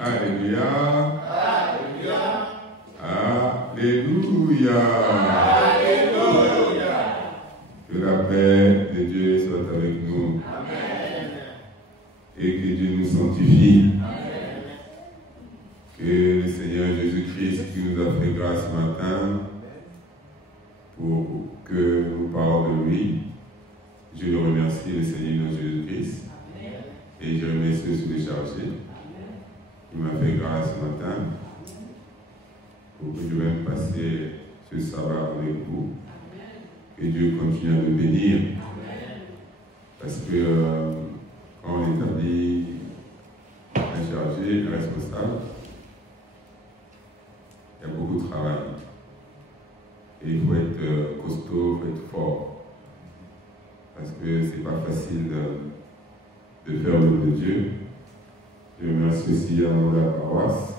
Alléluia. Alléluia. Alléluia. Que la paix de Dieu soit avec nous. Amen. Et que Dieu nous sanctifie. Amen. Que le Seigneur Jésus-Christ qui nous a fait grâce ce matin pour que nous parlons de lui. Je le remercie, le Seigneur Jésus-Christ. Et je remercie ceux les chargés. Il m'a fait grâce ce matin pour que je vienne passer ce sabbat avec vous. Que Dieu continue à nous bénir. Parce que quand on établit un chargé, un responsable, il y a beaucoup de travail. Et il faut être costaud, il faut être fort. Parce que ce n'est pas facile de faire l'œuvre de Dieu. Je remercie aussi à la paroisse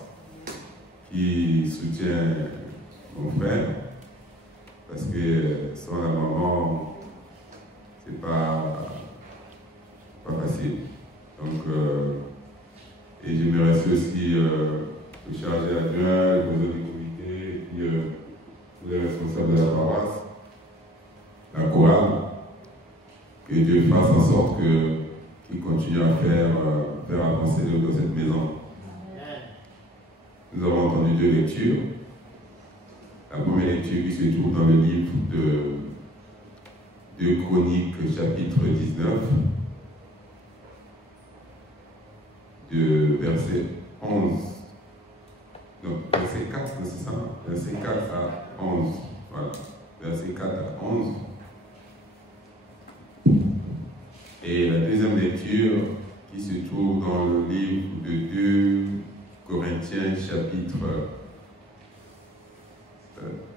qui soutient mon frère. Parce que sans la maman, c'est pas facile. Donc, et je remercie aussi le chargé adjoint, le conseil du comité, et puis tous les responsables de la paroisse, la chorale. Que Dieu fasse en sorte qu'il continue à faire avancer dans cette maison. Nous avons entendu deux lectures. La première lecture qui se trouve dans le livre de Chroniques, chapitre 19, de verset 11. Non, verset 4, c'est ça? Verset 4 à 11. Voilà. Verset 4 à 11. Et la deuxième lecture qui se trouve dans le livre de 2 Corinthiens chapitre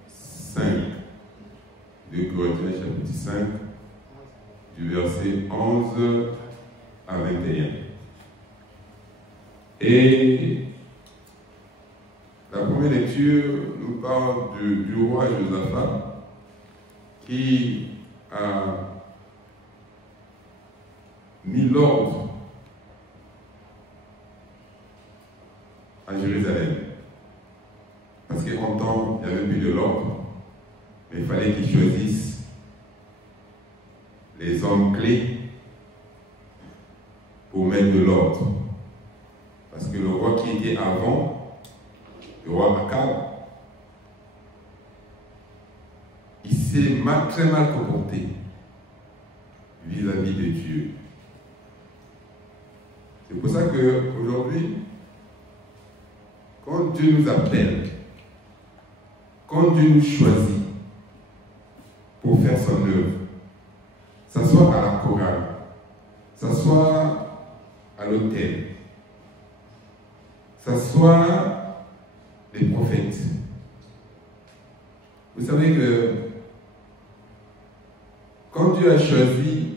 5. 2 Corinthiens chapitre 5 du verset 11 à 21. Et la première lecture nous parle du roi Josaphat qui a mis l'ordre à Jérusalem. Parce qu'en temps, il n'y avait plus de l'ordre, mais il fallait qu'ils choisissent les hommes clés pour mettre de l'ordre. Parce que le roi qui était avant, le roi Akab, il s'est très mal comporté vis-à-vis de Dieu. C'est pour ça qu'aujourd'hui, quand Dieu nous appelle, quand Dieu nous choisit pour faire son œuvre, que ce soit à la chorale, que ce soit à l'hôtel, que ce soit les prophètes. Vous savez que quand Dieu a choisi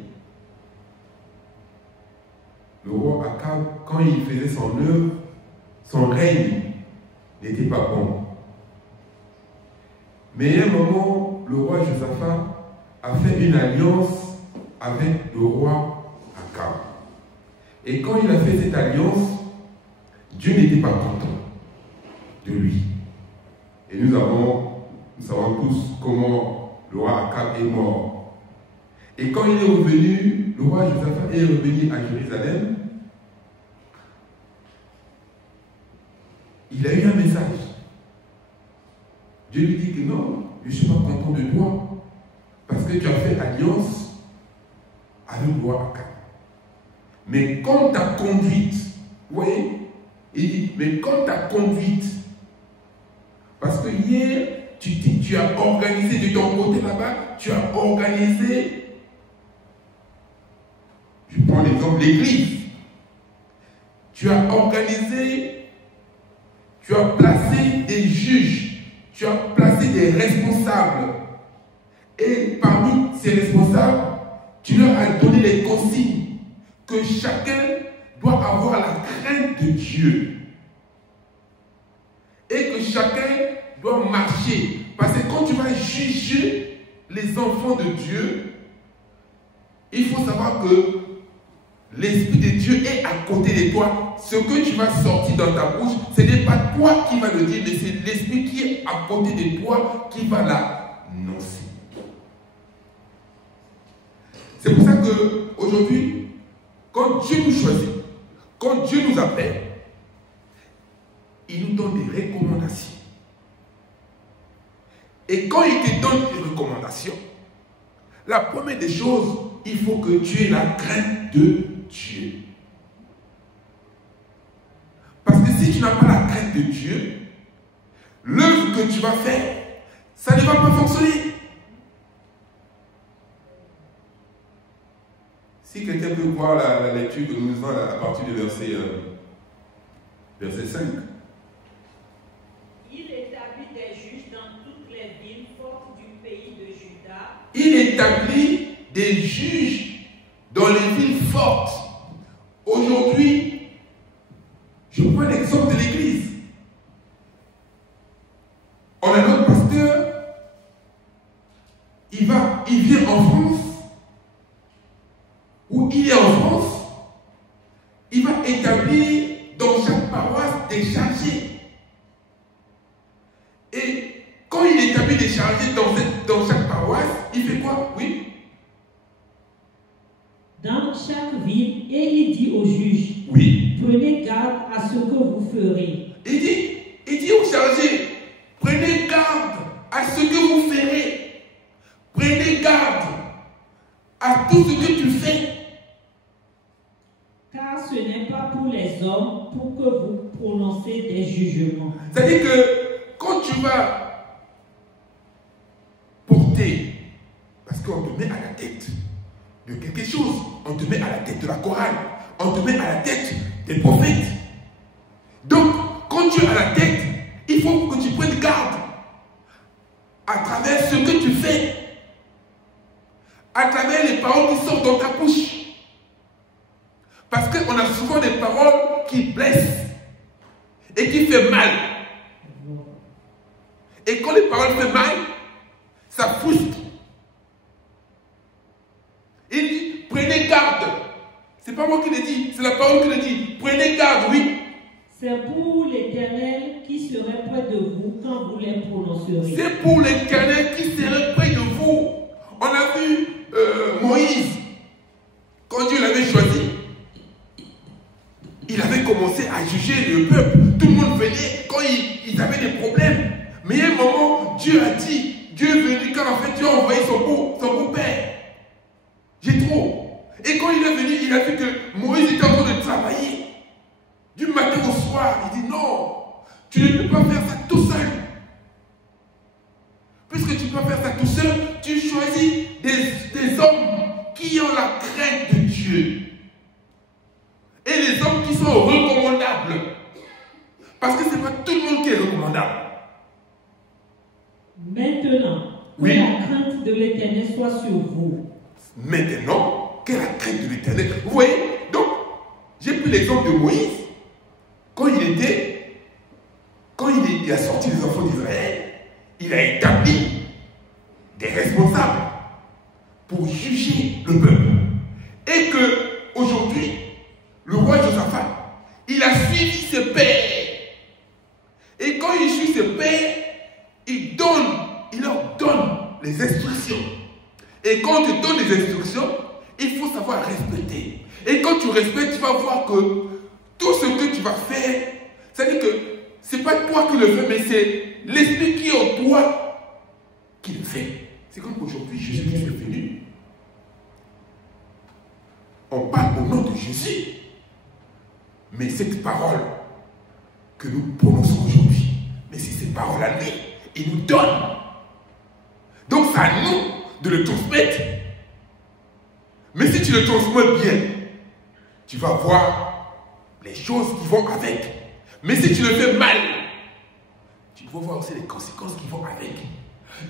le roi Akab, quand il faisait son œuvre, son règne n'était pas bon. Mais à un moment, le roi Josaphat a fait une alliance avec le roi Akab. Et quand il a fait cette alliance, Dieu n'était pas content de lui. Et nous savons tous comment le roi Akab est mort. Et quand il est revenu, le roi Josaphat est revenu à Jérusalem, il a eu un message. Dieu lui dit que non, je ne suis pas content de toi, parce que tu as fait alliance avec le roi Akab. Mais quand ta conduite, vous voyez, il dit, mais quand ta conduite, parce que hier, tu as organisé de ton côté là-bas, tu as organisé, je prends l'exemple de l'église, tu as organisé, tu as placé des juges, tu as placé des responsables, et parmi ces responsables, tu leur as donné les consignes que chacun doit avoir la crainte de Dieu et que chacun doit marcher. Parce que quand tu vas juger les enfants de Dieu, il faut savoir que l'Esprit de Dieu est à côté de toi, ce que tu vas sortir dans ta bouche, ce n'est pas toi qui vas le dire, mais c'est l'Esprit qui est à côté de toi qui va l'annoncer. C'est pour ça qu'aujourd'hui, quand Dieu nous choisit, quand Dieu nous appelle, il nous donne des recommandations. Et quand il te donne des recommandations, la première des choses, il faut que tu aies la crainte de Dieu. Parce que si tu n'as pas la crainte de Dieu, l'œuvre que tu vas faire, ça ne va pas fonctionner. Si quelqu'un peut voir la lecture que nous faisons à partir du verset 5. Il établit des juges dans toutes les villes fortes du pays de Juda. Il établit des juges dans les villes fortes. Aujourd'hui, je prends l'exemple de l'église. On a notre pasteur, il vient en France, ou il est en France, il va établir dans chaque paroisse des chargés. Et quand il établit des chargés dans chaque paroisse, il fait quoi? Oui. Dans chaque ville, et il dit aux juges, oui, prenez garde à ce que vous ferez. Il dit aux chargés, prenez garde à ce que vous ferez. Prenez garde à tout ce que tu fais. Car ce n'est pas pour les hommes pour que vous prononcez des jugements. C'est-à-dire que quand tu vas porter, parce qu'on te met à la tête de quelque chose, on te met à la tête de la chorale, on te met à la tête des prophètes. Donc, quand tu es à la tête, il faut que tu prennes garde à travers ce que tu fais, à travers les paroles qui sortent dans ta bouche. Parce qu'on a souvent des paroles qui blessent et qui font mal. Et quand les paroles font mal, ça frustre. Il dit, prenez garde. C'est pas moi qui le dis, c'est la parole qui le dit. Prenez garde, oui. C'est pour l'Éternel qui serait près de vous quand vous les prononcerez. C'est pour l'Éternel qui serait près de vous. On a vu Moïse, quand Dieu l'avait choisi, il avait commencé à juger le peuple. Tout le monde venait quand ils avaient des problèmes. Mais à un moment, Dieu a dit, Dieu est venu quand en fait Dieu a envoyé son beau-père. Jéthro. Et quand il est venu, il a vu que Moïse était en train de travailler. Du matin au soir, il dit non, tu ne peux pas faire ça tout seul. Puisque tu peux faire ça tout seul, tu choisis des hommes qui ont la crainte de Dieu. Et les hommes qui sont recommandables. Parce que ce n'est pas tout le monde qui est recommandable. Maintenant, que la crainte de l'Éternel soit sur vous. Maintenant, que la crainte de l'Éternel. Vous voyez, donc, j'ai pris l'exemple de Moïse. Quand il a sorti les enfants d'Israël, il a établi des responsables pour juger le peuple. Et que aujourd'hui, le roi Josaphat, il a suivi ses pères. Et quand il suit ses pères, il leur donne les instructions. Et quand on te donne des instructions, il faut savoir respecter. Et quand tu respectes, tu vas voir que tout ce que tu vas faire, c'est-à-dire que ce n'est pas toi qui le fais, mais c'est l'Esprit qui est en toi qui le fait. C'est comme aujourd'hui, Jésus-Christ est venu. On parle au nom de Jésus. Mais cette parole que nous prononçons aujourd'hui, mais c'est cette parole à lui, il nous donne. Donc c'est à nous de le transmettre. Mais si tu le transmets bien, tu vas voir les choses qui vont avec. Mais si tu le fais mal, tu vas voir aussi les conséquences qui vont avec.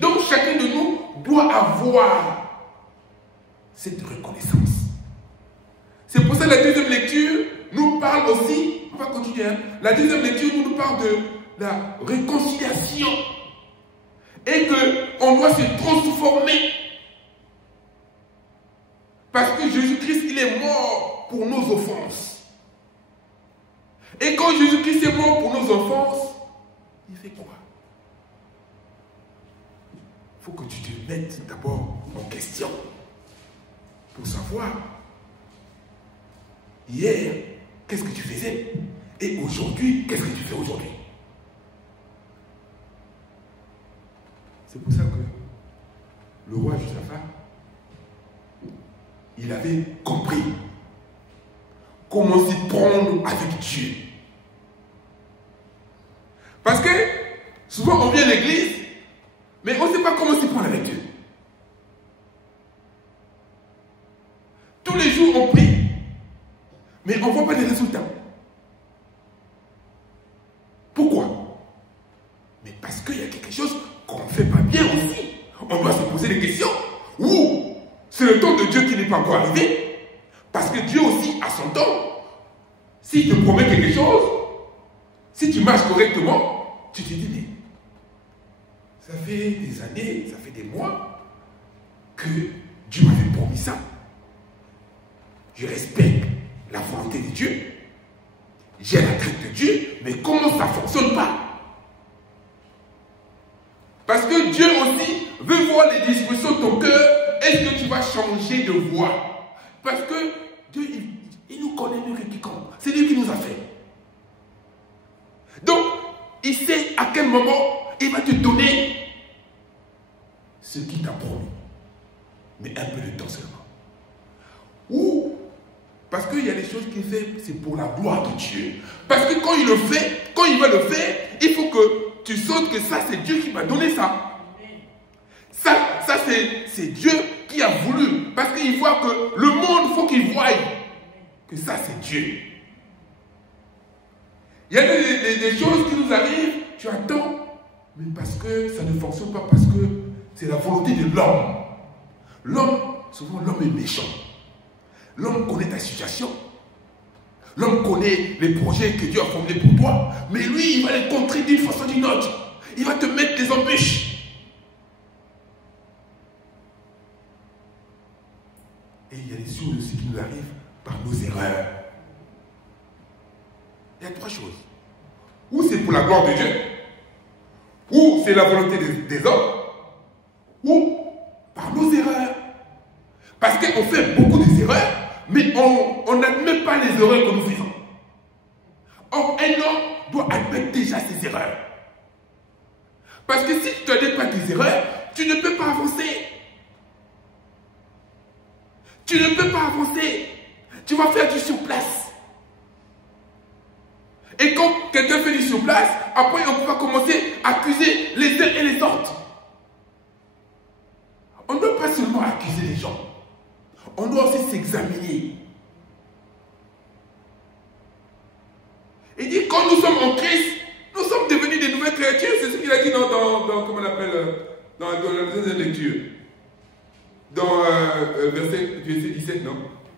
Donc chacun de nous doit avoir cette reconnaissance. C'est pour ça que la deuxième lecture nous parle aussi, on va continuer, hein, la deuxième lecture nous parle de la réconciliation. Et qu'on doit se transformer. Parce que Jésus-Christ, il est mort pour nos offenses. Et quand Jésus-Christ est mort pour nos offenses, il fait quoi? Il faut que tu te mettes d'abord en question pour savoir hier, qu'est-ce que tu faisais? Et aujourd'hui, qu'est-ce que tu fais aujourd'hui? C'est pour ça que le roi Josaphat, il avait compris comment s'y prendre avec Dieu. Parce que souvent on vient à l'église, mais on ne sait pas comment s'y prendre avec Dieu. Tous les jours on prie, mais on ne voit pas de résultats. Pourquoi? Mais parce qu'il y a quelque chose qu'on ne fait pas bien aussi. On doit se poser des questions. Ou c'est le temps de Dieu qui n'est pas encore arrivé. Parce que Dieu aussi a son temps. S'il te promet quelque chose, si tu marches correctement, tu te dis, mais ça fait des années, ça fait des mois que Dieu m'avait promis ça. Je respecte la volonté de Dieu. J'ai la traite de Dieu, mais comment ça ne fonctionne pas? Parce que Dieu aussi veut voir les dispositions de ton cœur. Est-ce que tu vas changer de voie? Parce que Dieu, il nous connaît mieux que quiconque. C'est lui qui nous a fait. Donc, il sait à quel moment il va te donner ce qu'il t'a promis. Mais un peu de temps seulement. Ou, parce qu'il y a des choses qu'il fait, c'est pour la gloire de Dieu. Parce que quand il le fait, quand il va le faire, il faut que tu sautes que ça, c'est Dieu qui m'a donné ça. Ça c'est Dieu qui a voulu. Parce qu'il voit que le monde, il faut qu'il voie que ça, c'est Dieu. Il y a des choses qui nous arrivent, tu attends, mais parce que ça ne fonctionne pas, parce que c'est la volonté de l'homme. L'homme, souvent l'homme est méchant. L'homme connaît ta situation. L'homme connaît les projets que Dieu a formulés pour toi. Mais lui, il va les contrer d'une façon ou d'une autre. Il va te mettre des embûches. Et il y a des choses aussi qui nous arrivent par nos erreurs. Il y a trois choses. Ou c'est pour la gloire de Dieu, ou c'est la volonté des hommes, ou par nos erreurs. Parce qu'on fait beaucoup d'erreurs, mais on n'admet pas les erreurs que nous faisons. Or, un homme doit admettre déjà ses erreurs. Parce que si tu n'admets pas tes erreurs, tu ne peux pas avancer. Tu ne peux pas avancer. Tu vas faire du surplace. Et quand quelqu'un fait du surplace, après on va commencer à accuser les uns et les autres. On ne doit pas seulement accuser les gens. On doit aussi s'examiner. Il dit, quand nous sommes en Christ, nous sommes devenus des nouvelles créatures. C'est ce qu'il a dit dans comment on appelle, dans la deuxième lecture. Dans verset 17, non?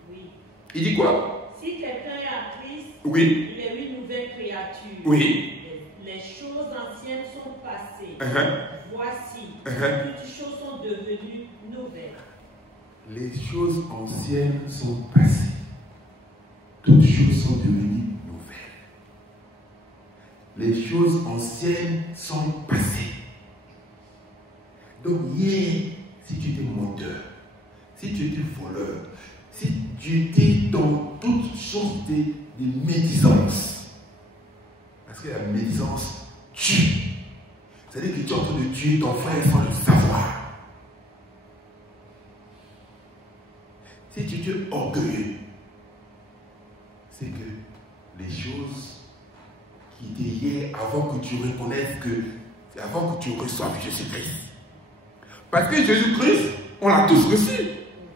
Oui. Il dit quoi? Si quelqu'un est à Christ, oui. il est une nouvelle créature. Oui. Les choses anciennes sont passées. Voici, toutes choses sont devenues nouvelles. Les choses anciennes sont passées. Toutes choses sont devenues nouvelles. Les choses anciennes sont passées. Donc hier, si tu étais menteur, si tu étais voleur, si tu étais dans toutes sortes de médisance, parce que la médisance tue. C'est-à-dire que tu es en train de tuer ton frère sans le savoir. Si tu es orgueilleux, c'est que les choses qui étaient hier, avant que tu reconnaisses que, c'est avant que tu reçoives Jésus-Christ. Parce que Jésus-Christ, on l'a tous reçu.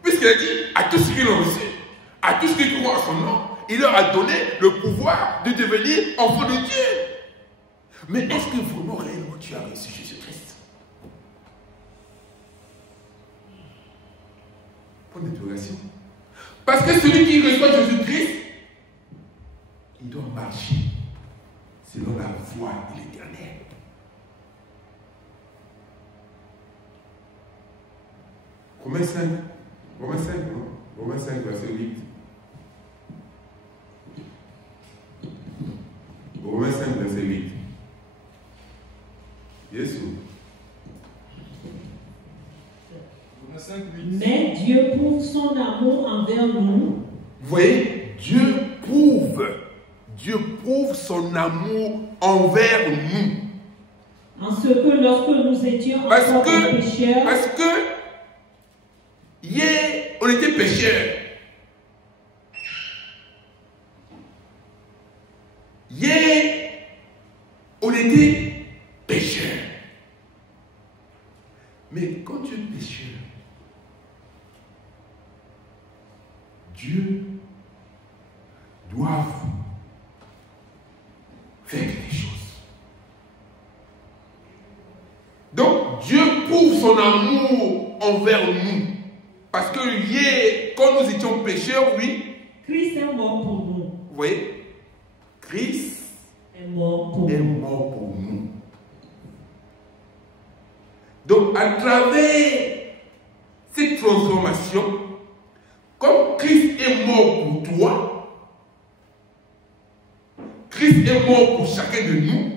Puisqu'il a dit à tous ceux qui l'ont reçu, à tous ceux qui croient en son nom, il leur a donné le pouvoir de devenir enfants de Dieu. Mais est-ce que vraiment, réellement, tu as reçu Jésus-Christ? Point d'interrogation. Parce que celui qui reçoit Jésus-Christ, il doit marcher selon la voie de l'Éternel. Romains 5, verset 8. Yes. Mais Dieu prouve son amour envers nous. Vous voyez, Dieu prouve son amour envers nous. En ce que lorsque nous étions encore des pécheurs. Parce que hier, on était pécheurs. Hier, on était pécheurs. Mais quand tu es pécheur, Dieu doit faire quelque chose. Donc, Dieu prouve son amour envers nous. Parce que hier, quand nous étions pécheurs, oui. Christ est mort pour nous. Vous voyez, Christ est mort pour nous. Donc, à travers cette transformation, comme Christ est mort pour toi, Christ est mort pour chacun de nous,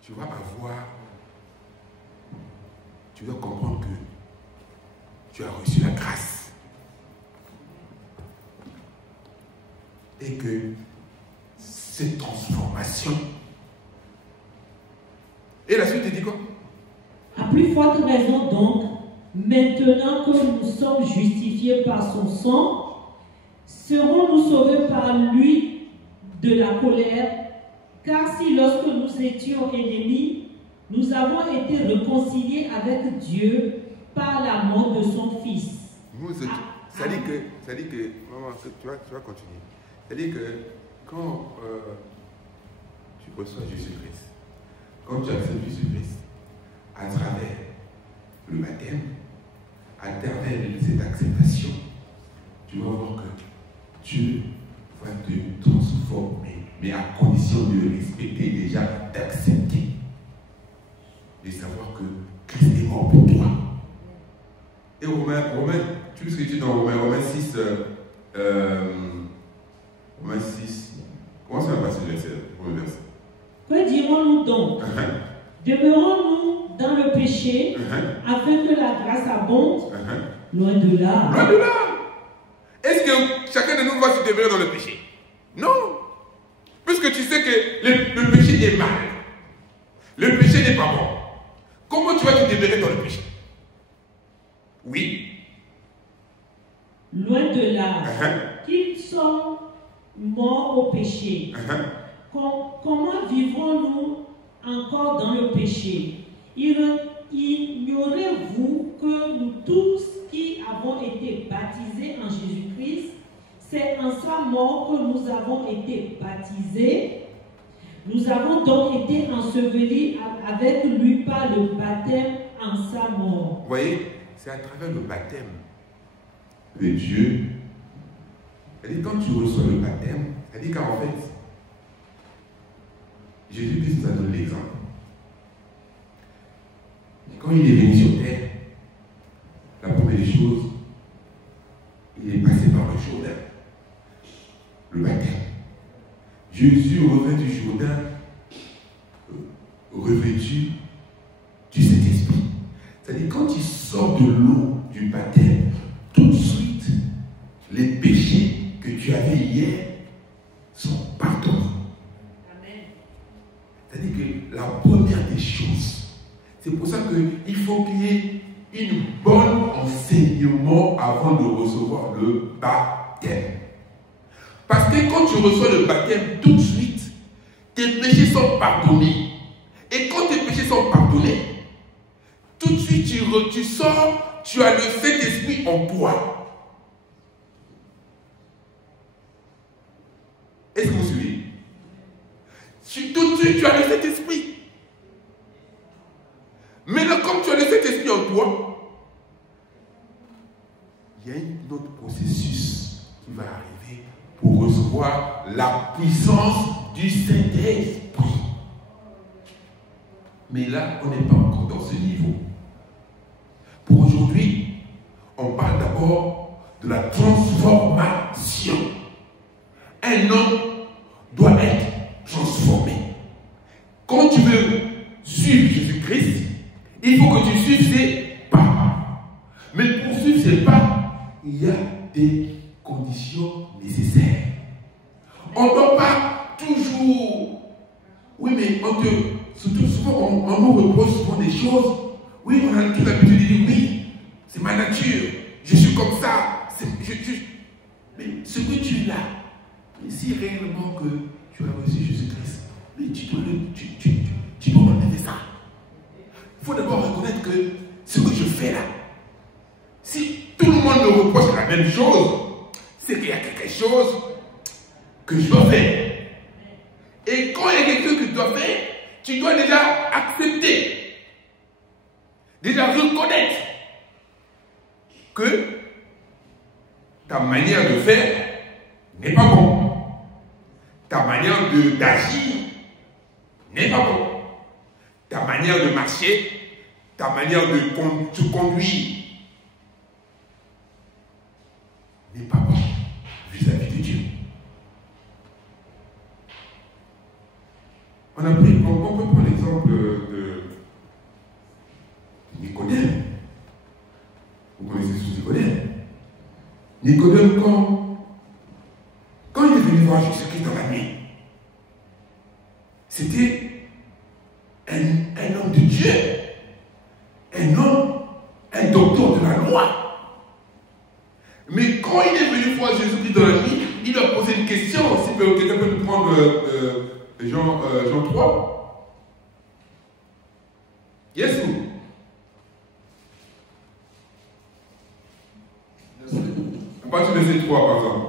tu vas tu dois comprendre que tu as reçu la grâce. Et que cette transformation. Et la suite, il dit quoi? À plus forte raison donc, maintenant que nous sommes justifiés par son sang, serons-nous sauvés par lui de la colère? Car si lorsque nous étions ennemis, nous avons été réconciliés avec Dieu par la mort de son Fils. Ça dit que, maman, tu vas continuer. C'est-à-dire que quand tu reçois Jésus-Christ, quand tu acceptes Jésus-Christ, à travers le baptême, à travers cette acceptation, tu vas voir que Dieu va te transformer, mais à condition de le respecter déjà, d'accepter, de savoir que Christ est mort pour toi. Et Romains, tu sais ce que tu dis dans Romains 6, Romains 6, comment ça va passer le verset? Que dirons-nous donc? Demeurons-nous dans le péché afin que la grâce abonde? Loin de là. Loin de là. Est-ce que chacun de nous va se demeurer dans le péché? Non. Puisque tu sais que le péché est mal. Le péché n'est pas bon. Comment tu vas te demeurer dans le péché? Oui. Loin de là. Qu'ils sont morts au péché. Comment vivrons-nous encore dans le péché? Ignorez-vous que nous tous qui avons été baptisés en Jésus-Christ, c'est en sa mort que nous avons été baptisés. Nous avons donc été ensevelis avec lui par le baptême en sa mort. Vous voyez, c'est à travers le baptême que Dieu, c'est-à-dire quand tu reçois le baptême, c'est-à-dire qu'en fait, Jésus-Christ nous a donné l'exemple. Quand il est venu sur terre, la première des choses, il est passé par le Jourdain, le baptême. Jésus revint du Jourdain, revêtu du Saint-Esprit. C'est-à-dire quand il sort de l'eau du baptême, tout de suite, les péchés que tu avais hier sont pardonnés. C'est-à-dire que la première des choses, c'est pour ça qu'il faut qu'il y ait un bon enseignement avant de recevoir le baptême. Parce que quand tu reçois le baptême, tout de suite, tes péchés sont pardonnés. Et quand tes péchés sont pardonnés, tout de suite tu sors, tu as le Saint-Esprit en toi. Est-ce que vous suivez? Tout de suite, tu as le Saint-Esprit. Maintenant, comme tu as le Saint-Esprit en toi, il y a un autre processus qui va arriver pour recevoir la puissance du Saint-Esprit. Mais là, on n'est pas encore dans ce niveau. Pour aujourd'hui, on parle d'abord de la transformation. Un homme doit être transformé. toujours. Oui, mais surtout souvent, on nous reproche souvent des choses. Oui, on a toute l'habitude de dire oui, c'est ma nature, je suis comme ça. Mais ce que tu as, mais si réellement que tu as reçu Jésus-Christ, mais tu dois enlever ça. Il faut d'abord reconnaître que ce que je fais là, si tout le monde me reproche la même chose, c'est qu'il y a quelque chose que je dois faire. Et quand il y a quelque chose que tu dois faire, tu dois déjà accepter, déjà reconnaître que ta manière de faire n'est pas bonne. Ta manière d'agir n'est pas bonne. Ta manière de marcher, ta manière de se conduire n'est pas bonne vis-à-vis de Dieu. On peut prendre l'exemple de Nicodème. Vous connaissez tous Nicodème. Nicodème, quand il est venu voir Jésus-Christ dans la nuit, c'était un homme de Dieu, un docteur de la loi. Mais quand il est venu voir Jésus-Christ dans la nuit, il lui a posé une question. Si quelqu'un peut nous prendre Jean 3. Yes ou? À partir de verset 3, par exemple.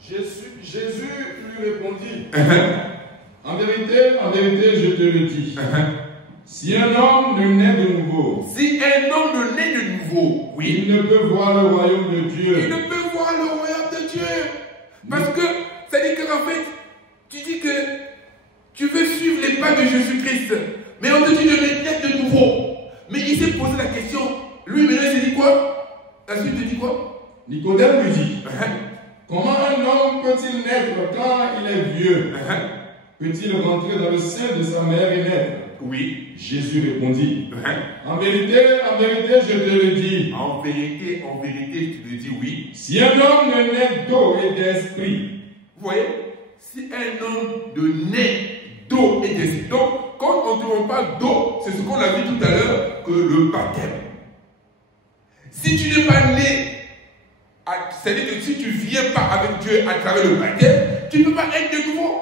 Jésus lui répondit, en vérité, je te le dis, si un homme ne naît de nouveau, oui, il ne peut voir le royaume de Dieu. Il ne peut voir le royaume de Dieu. Parce que, ça dit qu'en fait, tu dis que tu veux suivre les pas de Jésus-Christ, mais on te dit de naître de nouveau. Mais il s'est posé la question, lui maintenant il s'est dit quoi? La suite te dit quoi? Nicodème lui dit, comment un homme peut-il naître quand il est vieux? Peut-il rentrer dans le sein de sa mère et naître? Oui. Jésus répondit, en vérité, je te le dis. En vérité, tu le dis, oui. Si un homme ne naît d'eau et d'esprit, vous voyez, si un homme naît d'eau et d'esprit, donc quand on ne parle d'eau, c'est ce qu'on a vu tout à l'heure, que le baptême. Si tu n'es pas né, c'est-à-dire que si tu ne viens pas avec Dieu à travers le baptême, tu ne peux pas être de nouveau.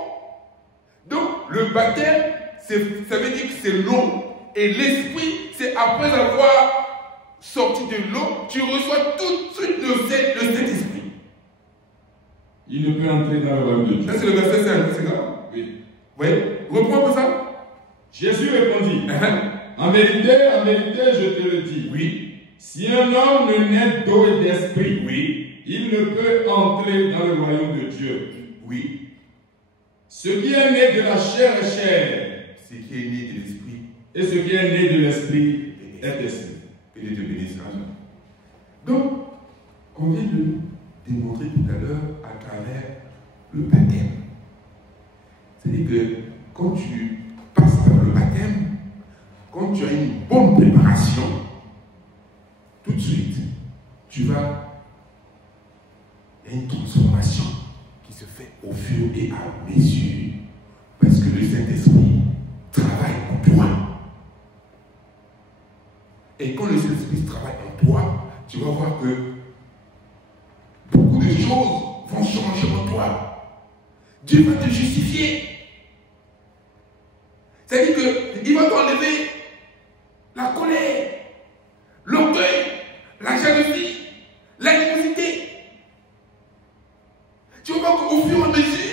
Donc, le baptême, ça veut dire que c'est l'eau. Et l'esprit, c'est après avoir sorti de l'eau, tu reçois tout de suite le Saint-Esprit. Il ne peut entrer dans le royaume de Dieu. Ça, c'est le verset 5, c'est ça? Oui. Vous voyez? Reprends pour ça. Jésus répondit, en vérité, je te le dis. Oui. Si un homme ne naît d'eau et d'esprit, oui, il ne peut entrer dans le royaume de Dieu. Oui. Ce qui est né de la chair est chair. Ce qui est né de l'esprit. Et ce qui est né de l'esprit est esprit. Et Dieu te bénisse. Donc, on vient de démontrer tout à l'heure à travers le baptême. C'est-à-dire que quand tu passes par le baptême, quand tu as une bonne préparation, tout de suite, il y a une transformation qui se fait au fur et à mesure. Parce que le Saint-Esprit travaille en toi. Et quand le Saint-Esprit travaille en toi, tu vas voir que beaucoup de choses vont changer en toi. Dieu va te justifier. C'est-à-dire qu'il va t'enlever la colère, l'orgueil, la jalousie, l'animosité. Tu vas voir qu'au fur et à mesure,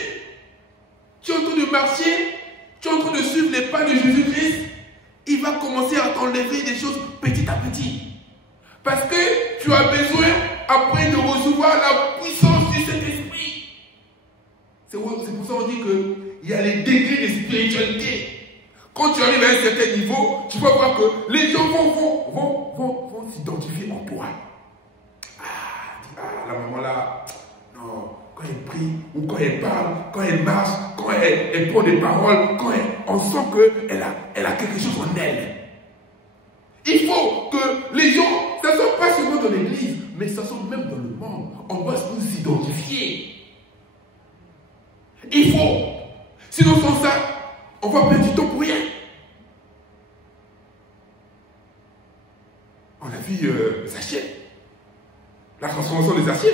tu es en train de marcher, tu es en train de suivre les pas de Jésus-Christ, il va commencer à t'enlever des choses petit à petit. Parce que tu as besoin, après, de recevoir la puissance du Saint-Esprit. C'est pour ça qu'on dit qu'il y a les degrés de spiritualité. Quand tu arrives à un certain niveau, tu vas voir que les gens vont s'identifier en toi. La maman là, non, quand elle prie, ou quand elle parle, quand elle marche, quand elle prend des paroles, on sent qu'elle a quelque chose en elle. Il faut que les gens, ça ne soit pas seulement dans l'église, mais ça soit même dans le monde. On doit nous identifier. Il faut. Sinon, sans ça, on va perdre du temps pour rien. On a vu Zachée, la transformation de Zachée.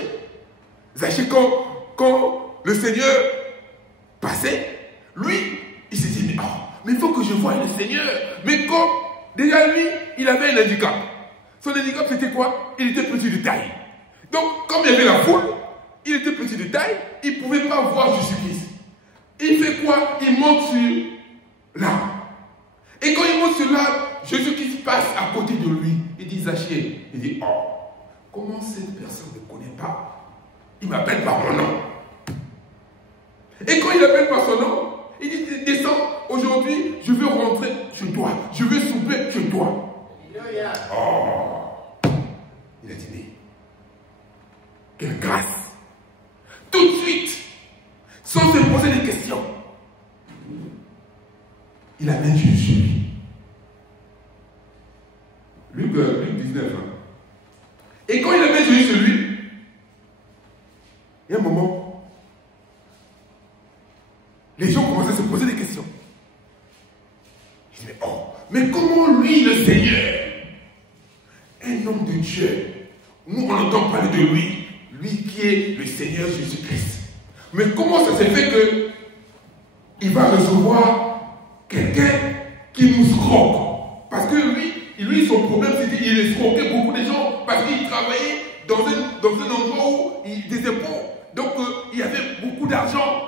Zachée, quand le Seigneur passait, lui, il s'est dit, mais il faut que je voie le Seigneur. Mais comme, déjà lui, il avait un handicap. Son handicap, c'était quoi? Il était petit de taille. Donc, comme il y avait la foule, il était petit de taille, il ne pouvait pas voir Jésus-Christ. Il fait quoi? Il monte sur l'arbre. Et quand il monte sur l'arbre, Jésus-Christ passe à côté de lui. Il dit, Zachée, il dit, comment cette personne ne connaît pas? Il m'appelle par mon nom. Et quand il appelle par son nom, il dit, descends, aujourd'hui, je veux rentrer chez toi. Je veux souper chez toi. Il a dit, mais quelle grâce. Tout de suite, sans se poser des questions, il a mis Jésus sur lui. Luc 19. Et quand il a mis Jésus sur lui, il y a un moment, les gens commençaient à se poser des questions. Il dit, mais comment lui, le Seigneur, un homme de Dieu, nous on entend parler de lui, lui qui est le Seigneur Jésus-Christ. Mais comment ça s'est fait que il va recevoir quelqu'un qui nous escroque? Parce que lui son problème c'était qu'il escroquait beaucoup de gens parce qu'il travaillait dans un endroit où il était pauvre. Donc il y avait beaucoup d'argent.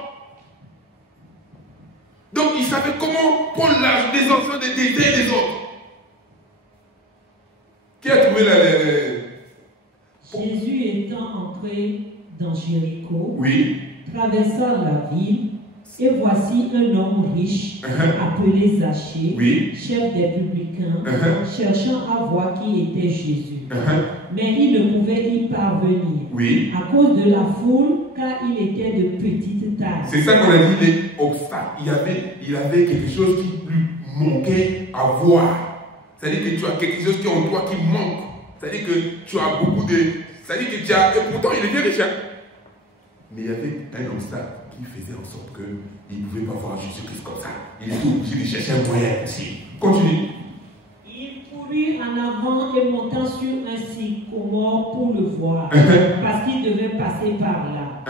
Donc il savait comment prendre l'argent des enfants des uns et des autres. Qui a trouvé Jésus étant entré dans Jéricho, oui, traversa la ville, et voici un homme riche, appelé Zachée, oui, chef des publicains, cherchant à voir qui était Jésus. Mais il ne pouvait y parvenir, oui, à cause de la foule, car il était de petite taille. C'est ça qu'on a dit, les obstacles. Il avait quelque chose qui lui manquait à voir. C'est-à-dire que tu as quelque chose qui est en toi qui manque. C'est-à-dire que tu as beaucoup de... C'est-à-dire que tu as... Et pourtant, il était riche. Mais il y avait un obstacle qui faisait en sorte qu'il ne pouvait pas voir Jésus-Christ comme ça. Il était obligé de chercher un moyen aussi. Continue. Il courut en avant et monta sur un sycomore pour le voir, parce qu'il devait passer par là.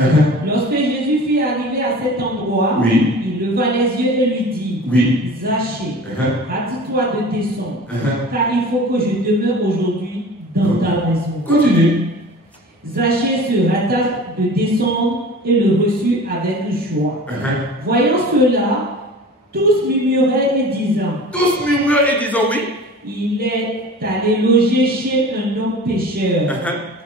Lorsque Jésus fut arrivé à cet endroit, oui, il leva les yeux et lui dit, oui, Zachée, hâte-toi de descendre, car il faut que je demeure aujourd'hui dans ta maison. Continue. Zachée se hâta de descendre et le reçut avec joie. Voyant cela, tous murmuraient et disant, oui, il est allé loger chez un homme pécheur.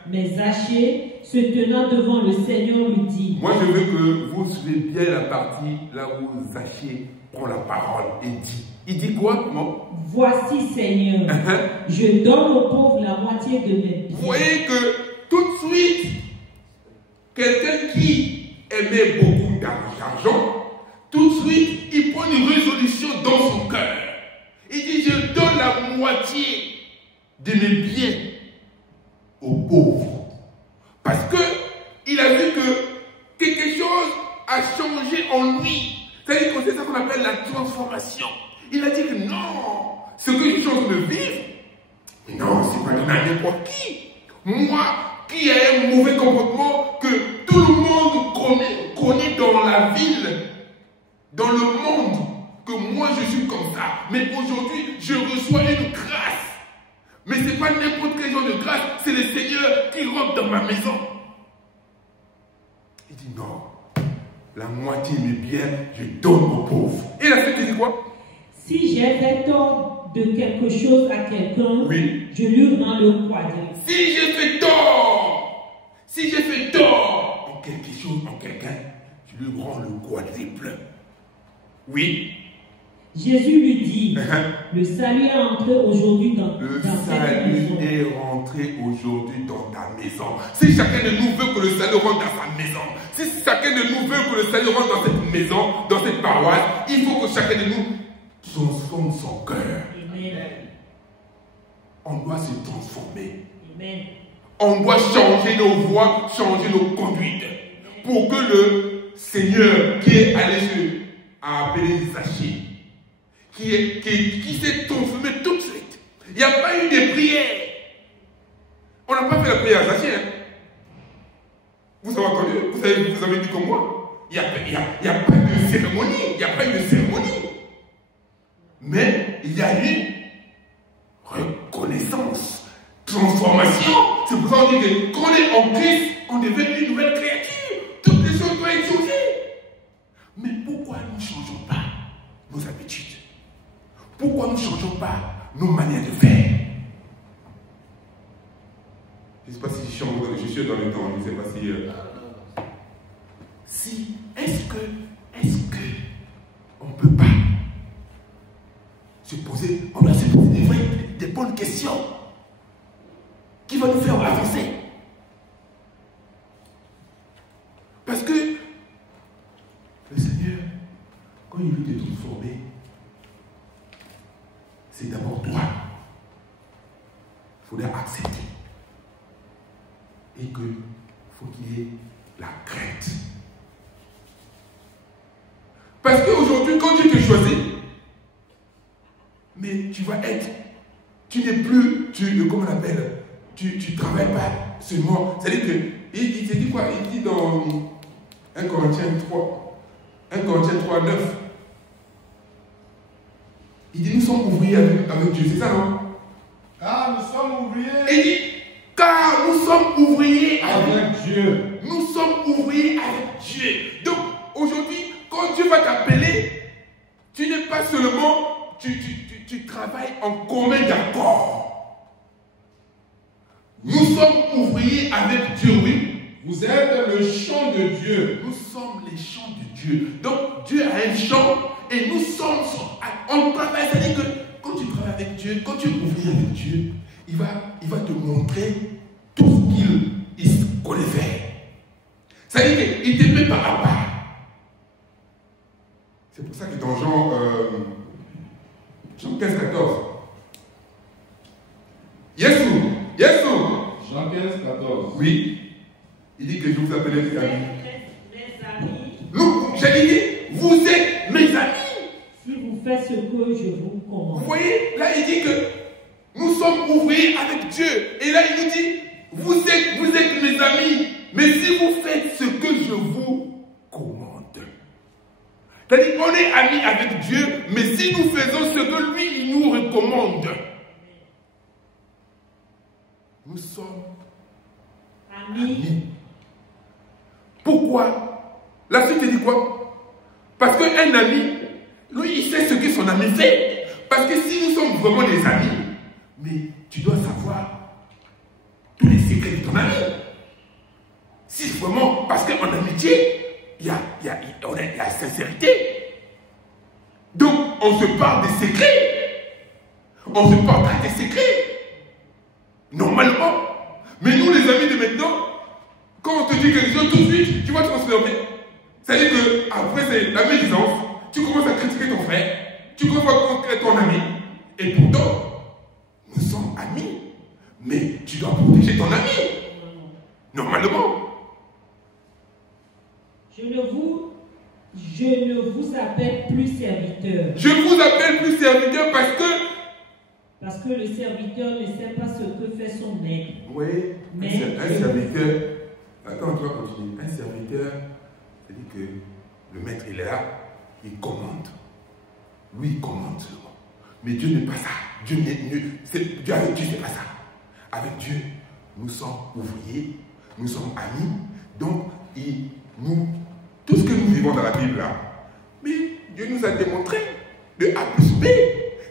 Mais Zachée, se tenant devant le Seigneur, lui dit, moi je veux que vous suivez bien la partie là où Zachée prend la parole et dit. Il dit quoi? Non? voici Seigneur, je donne aux pauvres la moitié de mes biens. Vous voyez que tout de suite, quelqu'un qui aimait beaucoup d'argent, tout de suite, il prend une résolution dans son cœur. Il dit, je donne la moitié de mes biens aux pauvres. Parce qu'il a vu que quelque chose a changé en lui. C'est-à-dire que c'est ça qu'on appelle la transformation. Il a dit que non, ce que je suis en train de vivre, non, c'est pas donné à n'importe qui. Moi, qui ai un mauvais comportement que tout le monde connaît dans la ville, dans le monde, que moi je suis comme ça. Mais aujourd'hui, je reçois une grâce. Mais ce n'est pas n'importe quel genre de grâce, c'est le Seigneur qui rentre dans ma maison. Il dit non, la moitié de mes biens, je donne aux pauvres. Et la suite, il dit quoi? Si j'ai fait tort de quelque chose à quelqu'un, oui, je lui rends le quadruple. Si j'ai fait tort en quelque chose, en quelqu'un, je lui rends le quadruple. Oui. Jésus lui dit, le salut est entré aujourd'hui dans cette maison. Le salut est rentré aujourd'hui dans ta maison. Si chacun de nous veut que le salut rentre dans sa maison, si chacun de nous veut que le salut rentre dans cette maison, dans cette paroisse, il faut que chacun de nous transforme son cœur. Amen. On doit se transformer. Amen. On doit changer nos voies, changer nos conduites. Pour que le Seigneur qui est allé a appelé Zachée, qui s'est transformé tout de suite. Il n'y a pas eu de prière. On n'a pas fait la prière à Zachée. Hein. Vous avez entendu? Vous avez dit comme moi. Il n'y a pas de cérémonie. Il n'y a pas eu de cérémonie. Mais il y a eu reconnaissance, transformation. C'est pour ça qu'on dit que quand on est en Christ, on devient une nouvelle créature. Toutes les choses doivent être changées. Mais pourquoi nous ne changeons pas nos habitudes? Pourquoi nous ne changeons pas nos manières de faire? Je ne sais pas si je suis dans le temps, je ne sais pas si... Est-ce que on ne peut pas se poser, on doit se poser des bonnes questions qui vont nous faire avancer. Parce que le Seigneur, quand il veut te transformer, c'est d'abord toi. Il faudra accepter. Et qu'il faut qu'il y ait la crainte. Parce qu'aujourd'hui, quand Dieu te choisit, mais tu vas être, tu n'es plus, comment on appelle, tu ne travailles pas seulement. C'est-à-dire que, il te dit quoi? Il dit dans 1 Corinthiens 3, 9. Il dit, nous sommes ouvriers avec Dieu, c'est ça, non? Ah, nous sommes ouvriers. Il dit, car nous sommes ouvriers avec Dieu. Nous sommes ouvriers avec Dieu. Donc, aujourd'hui, quand Dieu va t'appeler, tu n'es pas seulement, tu travailles en commun d'accord. Nous sommes ouvriers avec Dieu, oui. Vous êtes le champ de Dieu. Nous sommes les champs de Dieu. Donc, Dieu a un champ et nous sommes en travail. C'est-à-dire que quand tu travailles avec Dieu, quand tu es ouvrier avec Dieu, il va te montrer tout ce qu'il connaît faire. C'est-à-dire qu'il ne te met pas à part. C'est pour ça que dans Jean 15, 14, Yesu. Jean 15, 14. Oui. Il dit que je vous appelle mes amis. Mes amis. Nous, j'ai dit, vous êtes mes amis. Si vous faites ce que je vous commande. Vous voyez, là il dit que nous sommes ouvriers avec Dieu. Et là il nous dit, vous êtes mes amis. Mais si vous faites ce que je vous commande. C'est-à-dire qu'on est amis avec Dieu, mais si nous faisons ce que lui il nous recommande, nous sommes amis. Pourquoi? La suite dit quoi? Parce qu'un ami, lui, il sait ce que son ami fait. Parce que si nous sommes vraiment des amis, mais tu dois savoir tous les secrets de ton ami. Si vraiment, parce qu'en amitié, il y a sincérité. Donc, on se parle des secrets. On se partage des secrets. Normalement. Mais nous, les amis de maintenant, quand on te dit quelque chose, tout de suite, tu vas te transformer. C'est-à-dire qu'après, c'est la médisance. Tu commences à critiquer ton frère. Tu commences à critiquer ton ami. Et pourtant, nous sommes amis. Mais tu dois protéger ton ami. Normalement. Je ne vous appelle plus serviteur. Je vous appelle plus serviteur parce que le serviteur ne sait pas ce que fait son maître. Oui, mais un serviteur. Attends, tu vas continuer. Un serviteur, c'est-à-dire que le maître il est là, il commande. Lui, il commande seulement. Mais Dieu n'est pas ça. Dieu avec Dieu, c'est pas ça. Avec Dieu, nous sommes ouvriers, nous sommes amis. Donc, tout ce que nous vivons dans la Bible là, mais Dieu nous a démontré de A plus B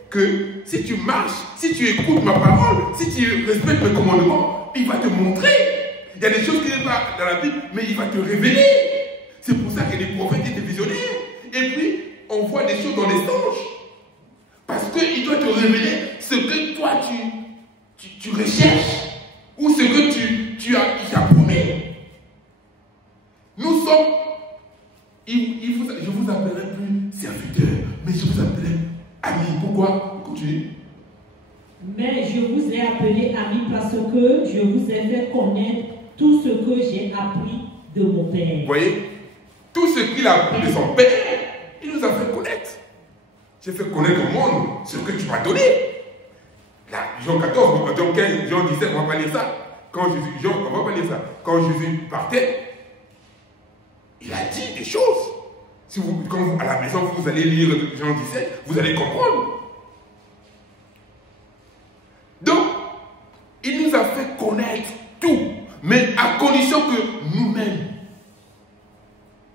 que si tu marches, si tu écoutes ma parole, si tu respectes mes commandements, il va te montrer. Il y a des choses qui ne sont pas dans la Bible, mais il va te révéler. C'est pour ça que les prophètes étaient visionnaires. Et puis, on voit des choses dans les songes. Parce qu'il doit te révéler ce que toi tu recherches ou ce que tu as promis. Nous sommes, je vous appellerai plus serviteur, mais je vous appellerai ami. Pourquoi? Continue. Mais je vous ai appelé ami parce que je vous ai fait connaître tout ce que j'ai appris de mon Père. Vous voyez? Tout ce qu'il a appris de son Père, il nous a fait J'ai fait connaître au monde ce que tu m'as donné. Là, Jean 14, Jean 15, Jean 17, on va pas lire ça. Quand Jésus, on va pas lire ça. Quand Jésus partait, il a dit des choses. Si vous, quand vous, à la maison, vous allez lire Jean 17, vous allez comprendre. Donc, il nous a fait connaître tout, mais à condition que nous-mêmes,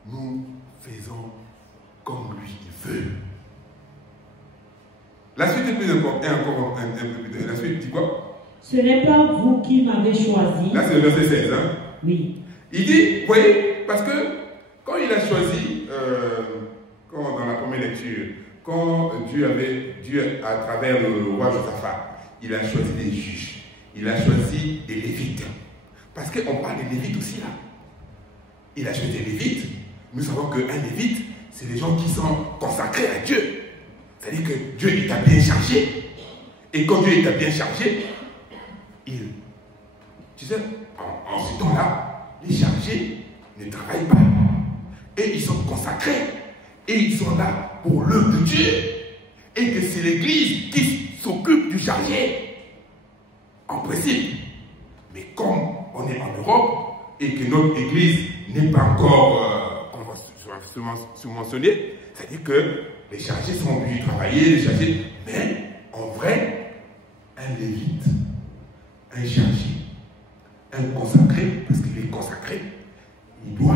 nous faisons comme lui il veut. La suite est plus importante, et encore un peu plus. La suite dit quoi? Ce n'est pas vous qui m'avez choisi. Là, c'est le verset 16. Hein? Oui. Il dit, vous voyez, parce que quand il a choisi, dans la première lecture, quand Dieu, à travers le roi Josaphat, il a choisi des juges, il a choisi des lévites. Parce qu'on parle des lévites aussi là. Il a choisi des lévites. Nous savons qu'un lévite, c'est les gens qui sont consacrés à Dieu. C'est-à-dire que Dieu est bien chargé. Et quand Dieu est bien chargé, tu sais, en ce temps-là, les chargés ne travaillent pas. Et ils sont consacrés. Et ils sont là pour l'œuvre de Dieu. Et que c'est l'Église qui s'occupe du chargé. En principe. Mais comme on est en Europe et que notre Église n'est pas encore, on va se mentionner, c'est-à-dire que les chargés sont obligés de travailler, les chargés, mais en vrai, un lévite, un chargé, un consacré, parce qu'il est consacré, il doit,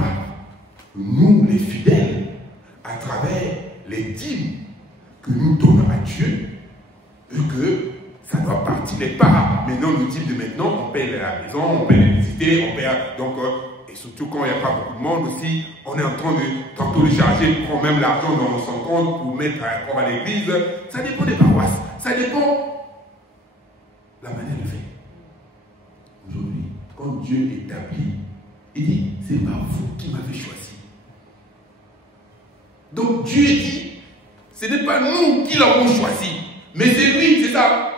nous les fidèles, à travers les dîmes que nous donnons à Dieu, et que ça doit partir les pas. Maintenant, le dîme de maintenant, on paye la maison, on paye l'électricité, on paye. Donc, et surtout quand il n'y a pas beaucoup de monde aussi, on est en train de tantôt le charger, prendre même l'argent dans son compte pour mettre à l'église. Ça dépend des paroisses, ça dépend de la manière de faire. Aujourd'hui, quand Dieu établit, il dit, c'est pas vous qui m'avez choisi. Donc Dieu dit, ce n'est pas nous qui l'avons choisi, mais c'est lui, c'est ça.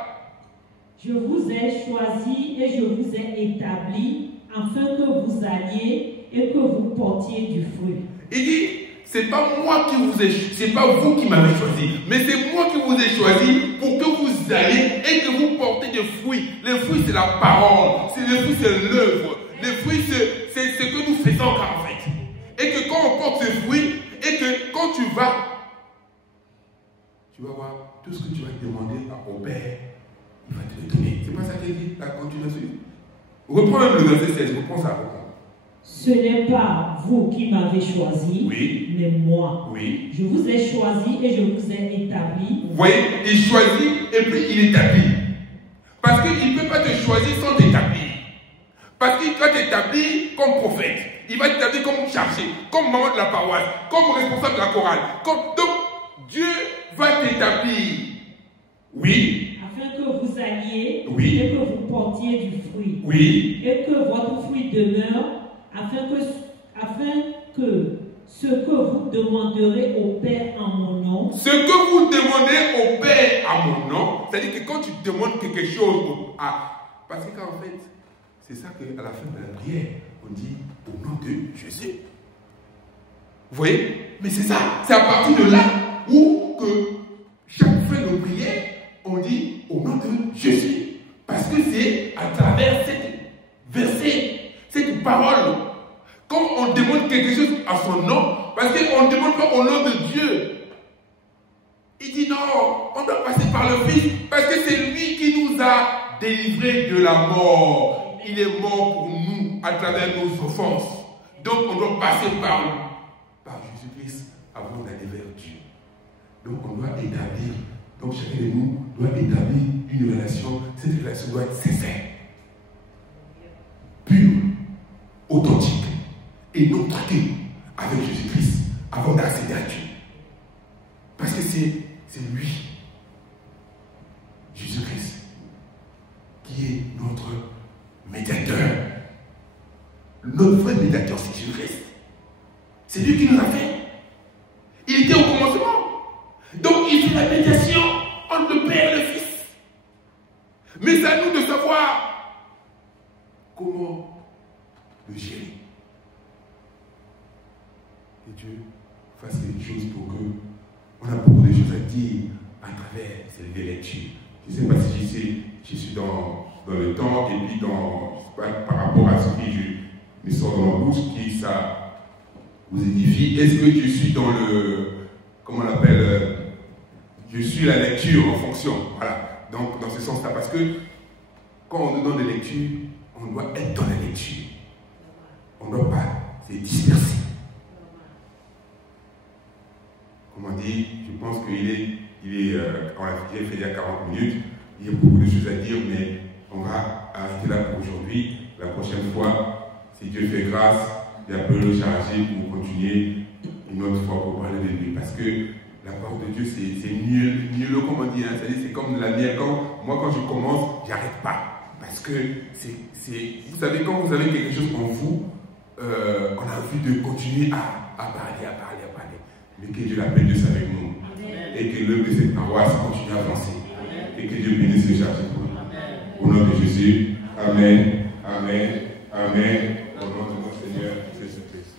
Je vous ai choisi et je vous ai établi afin que vous alliez et que vous portiez du fruit. Il dit, c'est pas moi qui vous ai, c'est pas vous qui m'avez choisi, mais c'est moi qui vous ai choisi pour que vous alliez et que vous portez des fruits. Les fruits, c'est la parole, les fruits, c'est l'œuvre, les fruits, c'est ce que nous faisons en fait. Et que quand on porte ces fruits, et que quand tu vas voir tout ce que tu vas demander au Père, il va te le donner. C'est pas ça qu'il dit, la continuation. Reprends même le verset 16, reprends ça. Ce n'est pas vous qui m'avez choisi, oui, mais moi. Oui. Je vous ai choisi et je vous ai établi. Vous voyez, il choisit et puis il établit. Parce qu'il ne peut pas te choisir sans t'établir. Parce qu'il va t'établir comme prophète. Il va t'établir comme chargé, comme membre de la paroisse, comme responsable de la chorale. Donc, Dieu va t'établir. Oui. Afin que vous alliez, oui, et que vous portiez du fruit. Oui. Et que votre fruit demeure, afin que ce que vous demanderez au Père en mon nom. Ce que vous demandez au Père en mon nom, c'est-à-dire que quand tu demandes quelque chose parce qu'en fait, c'est ça qu'à la fin de la prière, on dit au nom de Jésus. Vous voyez? Mais c'est ça, c'est à partir de là où que chaque fin de prière, on dit au nom de Jésus. Parce que c'est à travers cette verset, cette parole, quand on demande quelque chose à son nom, parce qu'on ne demande pas au nom de Dieu. Il dit non, on doit passer par le Fils, parce que c'est lui qui nous a délivrés de la mort. Il est mort pour nous à travers nos offenses. Donc on doit passer par Jésus-Christ avant d'aller vers Dieu. Donc on doit établir, donc chacun de nous doit établir une relation. Cette relation doit être sincère, pure, authentique et non truquée avec Jésus-Christ avant d'accéder à Dieu. Parce que c'est lui, Jésus-Christ, qui est notre médiateur. Notre vrai médiateur, c'est Jésus-Christ. C'est lui qui nous a fait. Il était au commencement. Donc il fait la médiation entre le Père et le Fils. Mais c'est à nous de savoir comment le gérer. Que Dieu fasse quelque chose pour que on a beaucoup de choses à dire travers des lectures. Je ne sais pas si je suis dans le temps et puis par rapport à ce qui me sort dans la bouche, qui ça vous édifie. Est-ce que je suis dans comment on l'appelle, je suis la lecture en fonction. Voilà. Donc dans ce sens-là, parce que quand on nous donne des lectures, on doit être dans la lecture. On ne doit pas se disperser. Comme on dit, je pense qu'il est on a fait il y a 40 minutes, il y a beaucoup de choses à dire, mais on va arrêter là pour aujourd'hui. La prochaine fois, si Dieu fait grâce, il peut le charger pour continuer une autre fois pour parler de lui. Parce que la parole de Dieu, c'est mieux, comme on dit, hein, c'est comme la mienne. Moi, quand je commence, j'arrête pas. Parce que vous savez, quand vous avez quelque chose en vous, on a envie de continuer à parler. Mais que Dieu la bénisse avec nous. Amen. Et que l'œuvre de cette paroisse continue à avancer. Amen. Et que Dieu bénisse le chargé pour nous. Au nom de Jésus. Amen. Amen. Amen. Au nom de notre Seigneur Jésus-Christ.